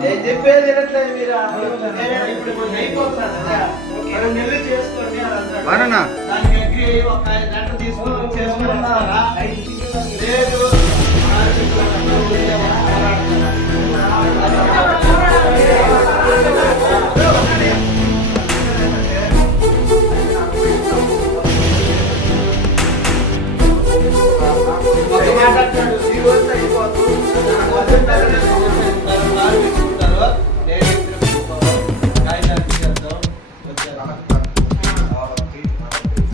నేను చెప్పేది వినట్లేదు మీరు. ఇప్పుడు అయిపోతున్నాను నెల్లు చేసుకోండి అని అంటాడు. దానికి అగ్రి ఒక 5 గంటలు తీసుకుని చేసుకున్నారా? లేదు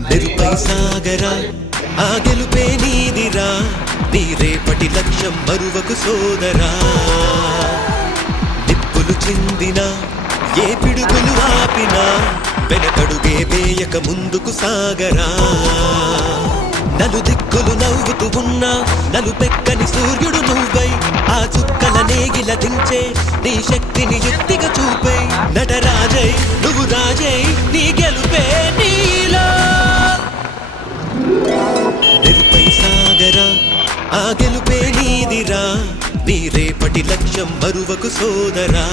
మెరుపై సాగరా ఆ గెలుపే నీదిరా, నీ రేపటి లక్ష్యం మరువకు సోదరా. నిప్పులు చిందినా ఏ పిడుగులు ఆపినా వెనకడుగే వేయక ముందుకు సాగరా. నలుదిక్కులు నవ్వుతూ ఉన్నా నలుపెక్కని సూర్యుడు నువ్వై, ఆ చుక్కల నేగిల దించే నీ శక్తిని యుక్తిగా చూపై. నటరాజై నువ్వు రాజై నీ గెలుపే నీలో. నిరుపై సాగరా ఆ గెలుపే నీదిరా, నీ రేపటి లక్ష్యం మరువకు సోదరా.